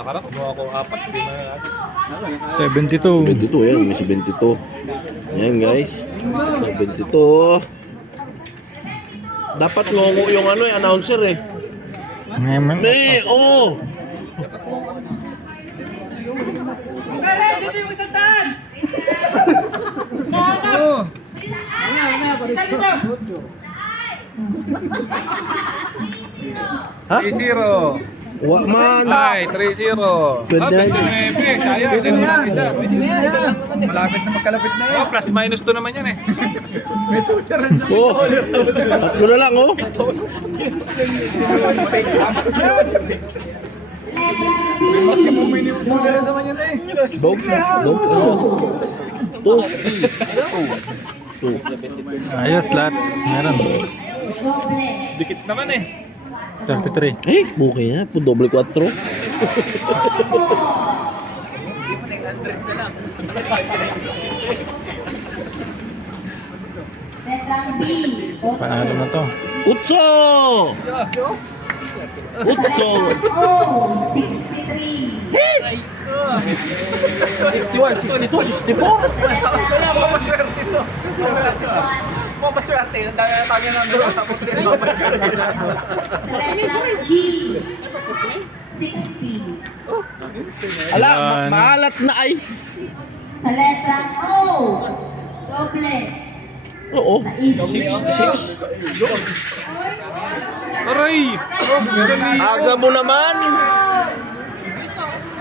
Nakarap, kumuha ko 4, hindi na natin. 72. 72 yan, may 72. Ayan guys. 72. Dapat ngongo yung ano announcer eh. May, oh. Ha? 3-0. Wa man. Ay, 3-0. Pwede na Pwede yun. na yun. Sayang, hindi naman ang isa. Malapit na magkalapit na Oh, plus minus 2 naman yan eh. Oh. Tatlo na lang oh. Maximum minimum mo dyan sa kanya na eh. Dog. Two. Two. Ayos lahat. Meron. Dikit naman eh. 33. Eh, buki na. Doble 4. Panalo na to. Utso! Utso! 61, 62, 64. Kaya mo maswerte ito. Mo maswerte. Ang dami na tayo ng doon. Tapos hindi na G, 60. Ala, Yan. maalat na ay. Sa letrang O, doble. Oo. 66. Aray! Aga mo naman.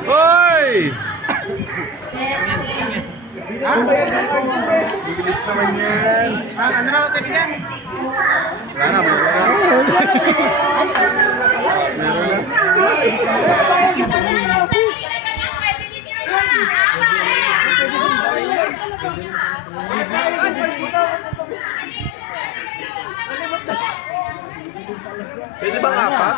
Hoy! Bibilis naman yan. Ano na ako kaibigan? Wala na, wala Pwede ba nga pa?